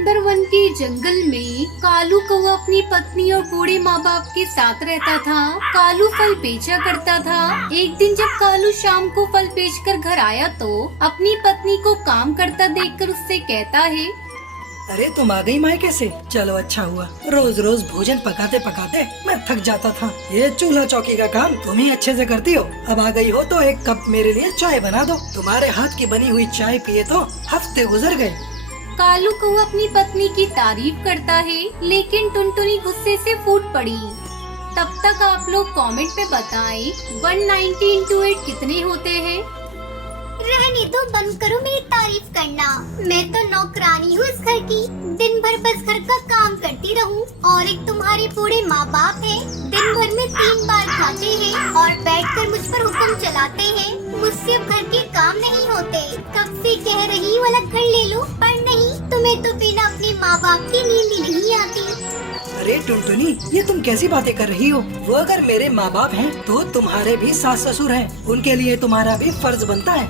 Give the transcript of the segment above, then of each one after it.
सुंदरवन के जंगल में कालू कौवा अपनी पत्नी और बूढ़े माँ बाप के साथ रहता था। कालू फल बेचा करता था। एक दिन जब कालू शाम को फल बेचकर घर आया तो अपनी पत्नी को काम करता देखकर उससे कहता है, अरे तुम आ गई मायके से, चलो अच्छा हुआ। रोज रोज भोजन पकाते पकाते मैं थक जाता था। ये चूल्हा चौकी का काम तुम ही अच्छे से करती हो। अब आ गई हो तो एक कप मेरे लिए चाय बना दो। तुम्हारे हाथ की बनी हुई चाय पिए तो हफ्ते गुजर गए। कालू कौवा अपनी पत्नी की तारीफ करता है, लेकिन टुनटुनी गुस्से से फूट पड़ी। तब तक आप लोग कमेंट में बताएं 190 into 8 कितने होते हैं। रहने दो, बंद करो मेरी तारीफ करना। मैं तो नौकरानी हूँ इस घर की, दिन भर बस घर का काम करती रहूँ। और एक तुम्हारे बूढ़े माँ बाप हैं, दिन भर में 3 बार खाते हैं और बैठकर मुझ पर हुक्म चलाते हैं। मुझसे अब घर के काम नहीं होते। कब से कह रही हूँ अलग घर ले लो, पर नहीं, तुम्हें तो बिना अपने माँ बाप की नींद ही नहीं आती। अरे टुनटुनी, ये तुम कैसी बातें कर रही हो? वो अगर मेरे माँ बाप हैं तो तुम्हारे भी सास ससुर हैं। उनके लिए तुम्हारा भी फर्ज बनता है।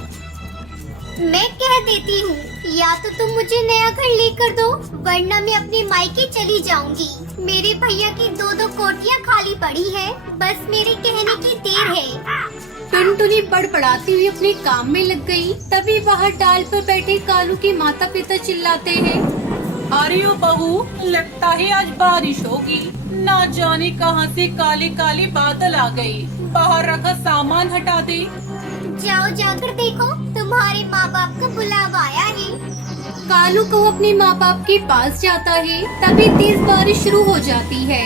मैं कह देती हूँ, या तो तुम मुझे नया घर लेकर दो, वरना मैं अपने मायके चली जाऊंगी। मेरे भैया की 2-2 कोठियाँ खाली पड़ी है, बस मेरे कहने की देर है। टुनटुनी बड़बड़ाती हुई अपने काम में लग गई। तभी बाहर डाल पर बैठे कालू के माता पिता चिल्लाते हैं, अरे ओ बहू, लगता है आज बारिश होगी। ना जाने कहां से काले काले बादल आ गए। बाहर रखा सामान हटा दे। जाओ जाकर देखो, तुम्हारे माँ बाप का बुलावा आया है। कालू को अपने माँ बाप के पास जाता है। तभी तेज बारिश शुरू हो जाती है।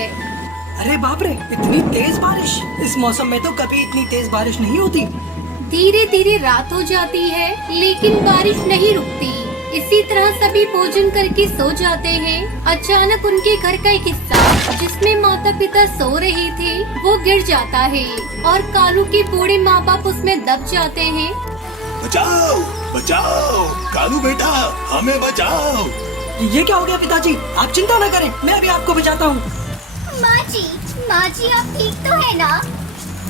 अरे बाप रे, इतनी तेज बारिश! इस मौसम में तो कभी इतनी तेज बारिश नहीं होती। धीरे धीरे रात हो जाती है, लेकिन बारिश नहीं रुकती। इसी तरह सभी भोजन करके सो जाते हैं। अचानक उनके घर का एक हिस्सा, जिसमें माता पिता सो रहे थे, वो गिर जाता है और कालू के बूढ़े माँ बाप उसमें दब जाते हैं। बचाओ बचाओ, कालू बेटा हमें बचाओ। ये क्या हो गया पिताजी? आप चिंता न करें, मैं अभी आपको बचाता हूँ। माँ जी आप ठीक तो है ना?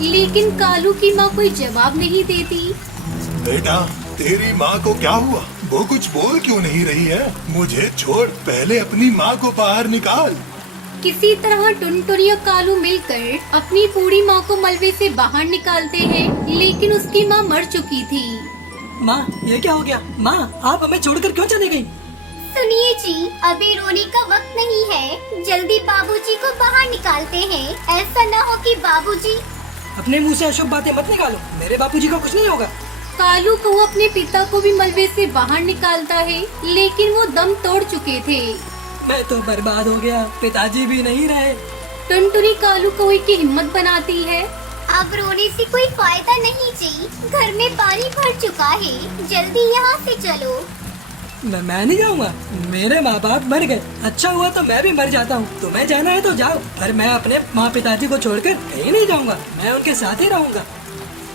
लेकिन कालू की माँ कोई जवाब नहीं देती। बेटा, तेरी माँ को क्या हुआ? वो कुछ बोल क्यों नहीं रही है? मुझे छोड़, पहले अपनी माँ को बाहर निकाल। किसी तरह टुनटुनी और कालू मिलकर अपनी बूढ़ी माँ को मलबे से बाहर निकालते हैं, लेकिन उसकी माँ मर चुकी थी। माँ, ये क्या हो गया? माँ, आप हमें छोड़कर क्यों चली गयी? सुनिए जी, अभी रोने का वक्त नहीं है। जल्दी बाबूजी को बाहर निकालते हैं। ऐसा न हो कि बाबूजी। अपने मुँह से अशुभ बातें मत निकालो। मेरे बापूजी को कुछ नहीं होगा। कालू को अपने पिता को भी मलबे से बाहर निकालता है, लेकिन वो दम तोड़ चुके थे। मैं तो बर्बाद हो गया, पिताजी भी नहीं रहे। टुनटुनी कालू कौवे की हिम्मत बनाती है। अब रोने से कोई फायदा नहीं जी, घर में पानी भर चुका है। जल्दी यहाँ से चलो। मैं नहीं जाऊँगा। मेरे माँ बाप मर गए। अच्छा हुआ तो मैं भी मर जाता हूँ। तुम्हें जाना है तो जाओ, पर मैं अपने माँ पिताजी को छोड़कर कहीं नहीं जाऊँगा। मैं उनके साथ ही रहूँगा।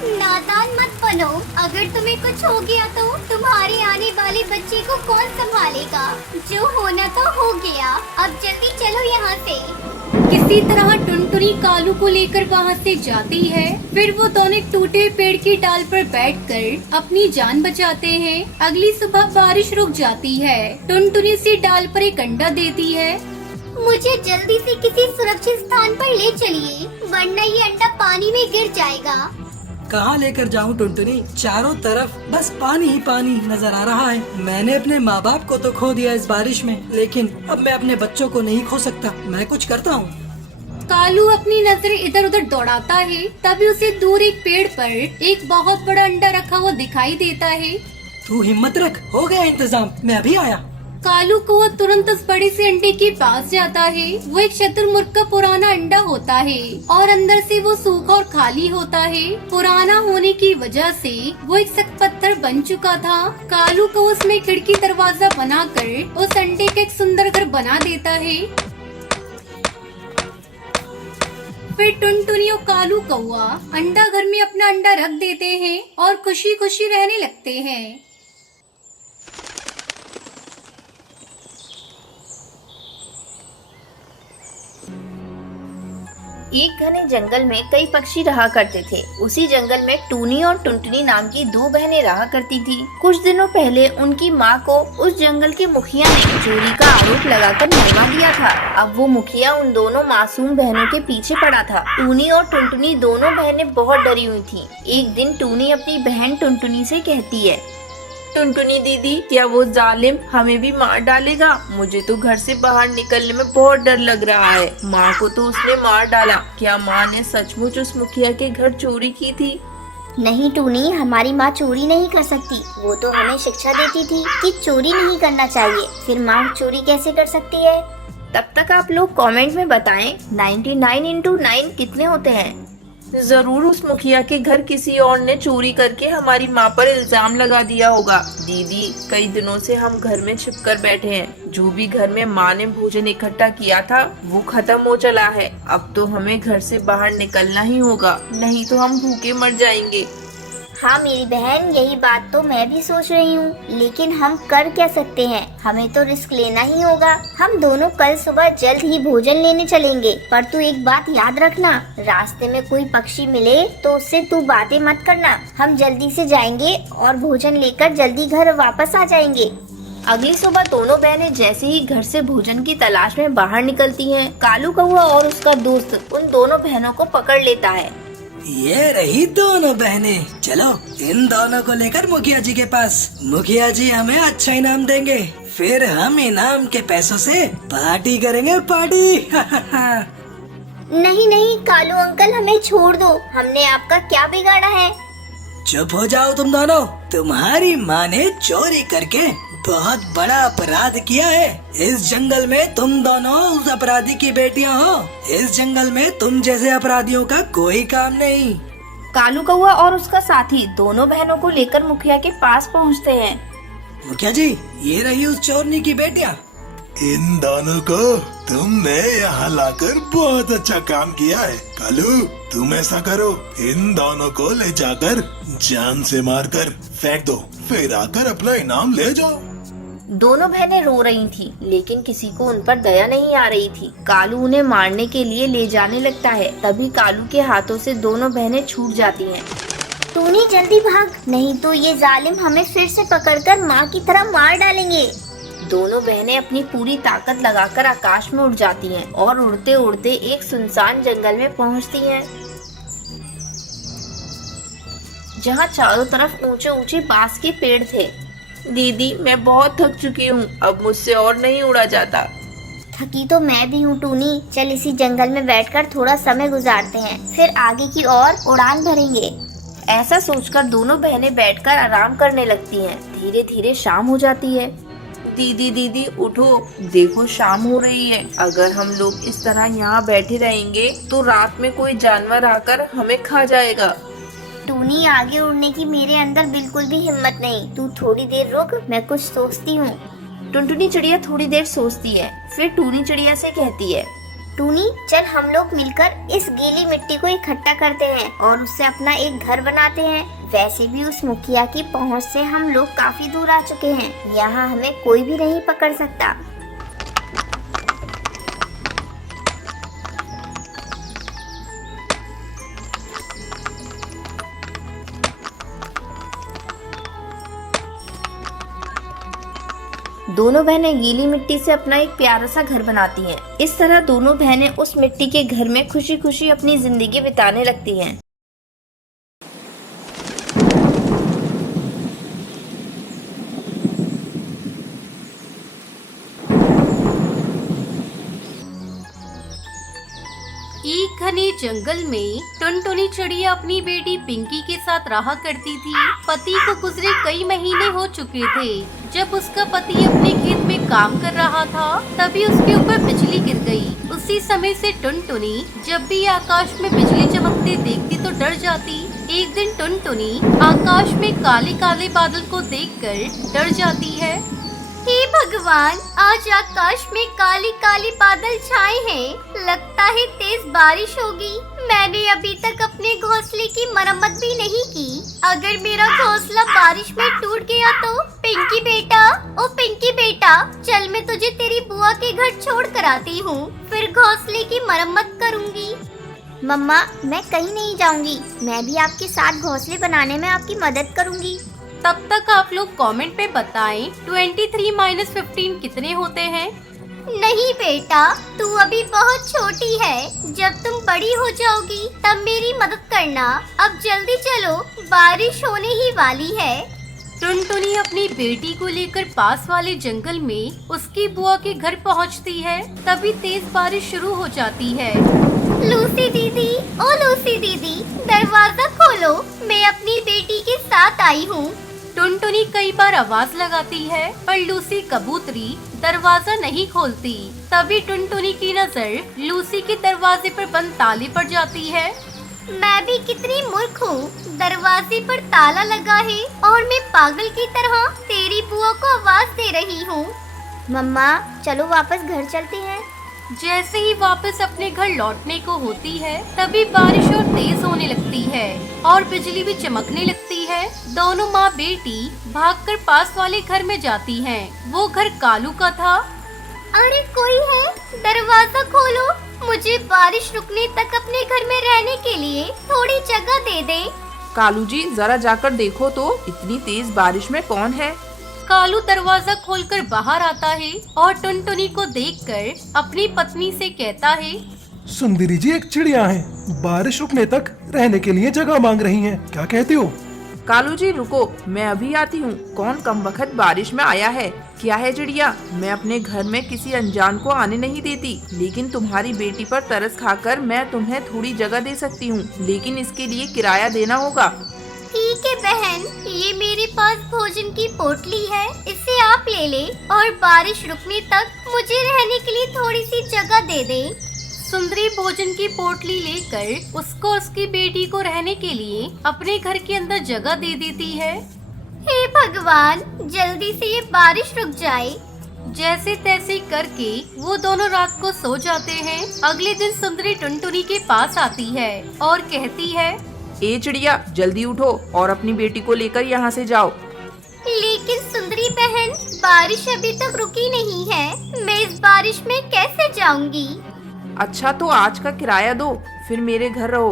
नादान मत बनो। अगर तुम्हें कुछ हो गया तो तुम्हारे आने वाले बच्चे को कौन संभालेगा? जो होना तो हो गया। अब जल्दी चलो यहाँ से। किसी तरह टुनटुनी कालू को लेकर वहाँ से जाती है। फिर वो दोनों एक टूटे पेड़ की डाल पर बैठकर अपनी जान बचाते हैं। अगली सुबह बारिश रुक जाती है। टुनटुनी उसी डाल पर एक अंडा देती है। मुझे जल्दी से किसी सुरक्षित स्थान पर ले चलिए, वरना ये अंडा पानी में गिर जाएगा। कहाँ लेकर जाऊँ टुनटुनी? चारों तरफ बस पानी ही पानी नजर आ रहा है। मैंने अपने माँ बाप को तो खो दिया इस बारिश में, लेकिन अब मैं अपने बच्चों को नहीं खो सकता। मैं कुछ करता हूँ। कालू अपनी नजर इधर उधर दौड़ाता है। तभी उसे दूर एक पेड़ पर एक बहुत बड़ा अंडा रखा हुआ दिखाई देता है। तू हिम्मत रख, हो गया इंतजाम, मैं अभी आया। कालू को वो तुरंत उस बड़े से अंडे के पास जाता है। वो एक शतुरमुर्ग का पुराना अंडा होता है और अंदर से वो सूखा और खाली होता है। पुराना होने की वजह से वो एक सख्त पत्थर बन चुका था। कालू को उसमें खिड़की दरवाजा बनाकर उस अंडे का एक सुंदर घर बना देता है। फिर टुनटुनी और कालू कौवा अंडा घर में अपना अंडा रख देते हैं और खुशी खुशी रहने लगते हैं। एक घने जंगल में कई पक्षी रहा करते थे। उसी जंगल में टूनी और टुनटुनी नाम की 2 बहनें रहा करती थी। कुछ दिनों पहले उनकी माँ को उस जंगल के मुखिया ने चोरी का बंदूक लगाकर मरवा दिया था। अब वो मुखिया उन दोनों मासूम बहनों के पीछे पड़ा था। टूनी और टुनटुनी दोनों बहनें बहुत डरी हुई थीं। एक दिन टूनी अपनी बहन टुनटुनी से कहती है, टुनटुनी दीदी, क्या वो जालिम हमें भी मार डालेगा? मुझे तो घर से बाहर निकलने में बहुत डर लग रहा है। माँ को तो उसने मार डाला। क्या माँ ने सचमुच उस मुखिया के घर चोरी की थी? नहीं टूनी, हमारी माँ चोरी नहीं कर सकती। वो तो हमें शिक्षा देती थी कि चोरी नहीं करना चाहिए। फिर माँ चोरी कैसे कर सकती है? तब तक आप लोग कमेंट में बताएं 99 इंटू 9 कितने होते हैं। जरूर उस मुखिया के घर किसी और ने चोरी करके हमारी माँ पर इल्जाम लगा दिया होगा। दीदी, कई दिनों से हम घर में छिप कर बैठे हैं। जो भी घर में माँ ने भोजन इकट्ठा किया था वो खत्म हो चला है। अब तो हमें घर से बाहर निकलना ही होगा, नहीं तो हम भूखे मर जाएंगे। हाँ मेरी बहन, यही बात तो मैं भी सोच रही हूँ, लेकिन हम कर क्या सकते हैं? हमें तो रिस्क लेना ही होगा। हम दोनों कल सुबह जल्द ही भोजन लेने चलेंगे, पर तू एक बात याद रखना, रास्ते में कोई पक्षी मिले तो उससे तू बातें मत करना। हम जल्दी से जाएंगे और भोजन लेकर जल्दी घर वापस आ जाएंगे। अगली सुबह दोनों बहनें जैसे ही घर से भोजन की तलाश में बाहर निकलती हैं, कालू कौआ और उसका दोस्त उन दोनों बहनों को पकड़ लेता है। ये रही दोनों बहनें, चलो इन दोनों को लेकर मुखिया जी के पास। मुखिया जी हमें अच्छा इनाम देंगे, फिर हम इनाम के पैसों से पार्टी करेंगे, पार्टी। नहीं नहीं कालू अंकल, हमें छोड़ दो। हमने आपका क्या बिगाड़ा है? चुप हो जाओ तुम दोनों। तुम्हारी माँ ने चोरी करके बहुत बड़ा अपराध किया है। इस जंगल में तुम दोनों उस अपराधी की बेटियां हो। इस जंगल में तुम जैसे अपराधियों का कोई काम नहीं। कालू कौआ और उसका साथी दोनों बहनों को लेकर मुखिया के पास पहुंचते हैं। मुखिया जी, ये रही उस चोरनी की बेटियां। इन दोनों को तुमने यहाँ लाकर बहुत अच्छा काम किया है। कालू, तुम ऐसा करो, इन दोनों को ले जाकर जान से मारकर फेंक दो, फिर आकर अपना इनाम ले जाओ। दोनों बहनें रो रही थीं, लेकिन किसी को उन पर दया नहीं आ रही थी। कालू उन्हें मारने के लिए ले जाने लगता है। तभी कालू के हाथों से दोनों बहनें छूट जाती हैं। टूनी जल्दी भाग, नहीं तो ये जालिम हमें फिर से पकड़कर माँ की तरह मार डालेंगे। दोनों बहनें अपनी पूरी ताकत लगाकर आकाश में उड़ जाती हैं और उड़ते उड़ते एक सुनसान जंगल में पहुंचती हैं, जहां चारों तरफ ऊंचे ऊंचे बांस के पेड़ थे। दीदी, मैं बहुत थक चुकी हूँ, अब मुझसे और नहीं उड़ा जाता। थकी तो मैं भी हूँ टूनी, चल इसी जंगल में बैठकर थोड़ा समय गुजारते हैं, फिर आगे की ओर उड़ान भरेंगे। ऐसा सोचकर दोनों बहनें बैठकर आराम करने लगती हैं। धीरे धीरे शाम हो जाती है। दीदी दीदी उठो, देखो शाम हो रही है। अगर हम लोग इस तरह यहाँ बैठे रहेंगे तो रात में कोई जानवर आकर हमें खा जाएगा। टूनी, आगे उड़ने की मेरे अंदर बिल्कुल भी हिम्मत नहीं। तू थोड़ी देर रुक, मैं कुछ सोचती हूँ। टुनटुनी चिड़िया थोड़ी देर सोचती है, फिर टूनी चिड़िया से कहती है, टूनी, चल हम लोग मिलकर इस गीली मिट्टी को इकट्ठा करते हैं और उससे अपना एक घर बनाते हैं। वैसे भी उस मुखिया की पहुंच से हम लोग काफी दूर आ चुके हैं। यहाँ हमें कोई भी नहीं पकड़ सकता। दोनों बहनें गीली मिट्टी से अपना एक प्यारा सा घर बनाती हैं। इस तरह दोनों बहनें उस मिट्टी के घर में खुशी खुशी अपनी जिंदगी बिताने लगती हैं। एक घने जंगल में टुनटुनी चिड़िया अपनी बेटी पिंकी के साथ रहा करती थी। पति को गुजरे कई महीने हो चुके थे। जब उसका पति अपने खेत में काम कर रहा था, तभी उसके ऊपर बिजली गिर गई। उसी समय से टुनटुनी जब भी आकाश में बिजली चमकते देखती तो डर जाती। एक दिन टुनटुनी आकाश में काले काले बादल को देखकर डर जाती है। हे भगवान, आज आकाश में काली काली बादल छाए हैं। लगता है तेज बारिश होगी। मैंने अभी तक अपने घोंसले की मरम्मत भी नहीं की। अगर मेरा घोंसला बारिश में टूट गया तो पिंकी बेटा, ओ पिंकी बेटा, चल मैं तुझे तेरी बुआ के घर छोड़ कर आती हूँ, फिर घोंसले की मरम्मत करूँगी। मम्मा, मैं कहीं नहीं जाऊँगी। मैं भी आपके साथ घोंसले बनाने में आपकी मदद करूँगी। तब तक आप लोग कमेंट पे बताएं 23 - 15 कितने होते हैं। नहीं बेटा, तू अभी बहुत छोटी है। जब तुम बड़ी हो जाओगी तब मेरी मदद करना। अब जल्दी चलो, बारिश होने ही वाली है। टुनटुनी अपनी बेटी को लेकर पास वाले जंगल में उसकी बुआ के घर पहुंचती है। तभी तेज बारिश शुरू हो जाती है। लूसी दीदी, ओ लूसी दीदी, दरवाजा खोलो, मैं अपनी बेटी के साथ आई हूँ। टुनटुनी कई बार आवाज लगाती है पर लूसी कबूतरी दरवाजा नहीं खोलती। तभी टुनटुनी की नजर लूसी के दरवाजे पर बंद ताले पर जाती है। मैं भी कितनी मूर्ख हूँ, दरवाजे पर ताला लगा है और मैं पागल की तरह तेरी बुआ को आवाज दे रही हूँ। मम्मा चलो वापस घर चलते हैं। जैसे ही वापस अपने घर लौटने को होती है तभी बारिश और तेज होने लगती है और बिजली भी चमकने लगती है। दोनों माँ बेटी भागकर पास वाले घर में जाती हैं। वो घर कालू का था। अरे कोई है, दरवाजा खोलो, मुझे बारिश रुकने तक अपने घर में रहने के लिए थोड़ी जगह दे दे। कालू जी जरा जाकर देखो तो इतनी तेज बारिश में कौन है। कालू दरवाजा खोलकर बाहर आता है और टुनटुनी को देखकर अपनी पत्नी से कहता है, सुंदरी जी एक चिड़िया है, बारिश रुकने तक रहने के लिए जगह मांग रही हैं, क्या कहते हो? कालू जी रुको, मैं अभी आती हूँ। कौन कमबख्त बारिश में आया है? क्या है चिड़िया, मैं अपने घर में किसी अनजान को आने नहीं देती, लेकिन तुम्हारी बेटी पर तरस खाकर मैं तुम्हें थोड़ी जगह दे सकती हूँ, लेकिन इसके लिए किराया देना होगा। ठीक है बहन, ये मेरे पास भोजन की पोटली है, इसे आप ले ले और बारिश रुकने तक मुझे रहने के लिए थोड़ी सी जगह दे दे। सुंदरी भोजन की पोटली लेकर उसको उसकी बेटी को रहने के लिए अपने घर के अंदर जगह दे देती है। हे भगवान, जल्दी से ये बारिश रुक जाए। जैसे तैसे करके वो दोनों रात को सो जाते हैं। अगले दिन सुंदरी टुनटुनी के पास आती है और कहती है, ए चिड़िया जल्दी उठो और अपनी बेटी को लेकर यहाँ से जाओ। लेकिन सुंदरी बहन, बारिश अभी तक रुकी नहीं है, मैं इस बारिश में कैसे जाऊंगी? अच्छा तो आज का किराया दो, फिर मेरे घर रहो।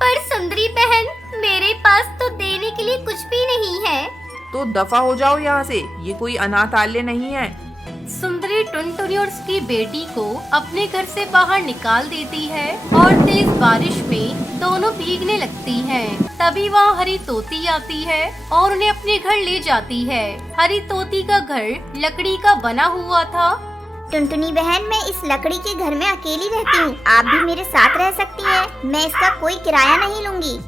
पर सुंदरी बहन, मेरे पास तो देने के लिए कुछ भी नहीं है। तो दफा हो जाओ यहाँ से, ये कोई अनाथालय नहीं है। सुंदरी टुनटुनी और उसकी बेटी को अपने घर से बाहर निकाल देती है और तेज बारिश में दोनों भीगने लगती हैं। तभी वहाँ हरी तोती आती है और उन्हें अपने घर ले जाती है। हरी तोती का घर लकड़ी का बना हुआ था। टुनटुनी बहन, मैं इस लकड़ी के घर में अकेली रहती हूँ, आप भी मेरे साथ रह सकती हैं। मैं इसका कोई किराया नहीं लूंगी।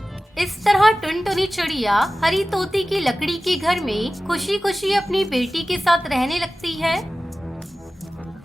इस तरह टुनटुनी चिड़िया हरी तोती की लकड़ी के घर में खुशी खुशी अपनी बेटी के साथ रहने लगती है।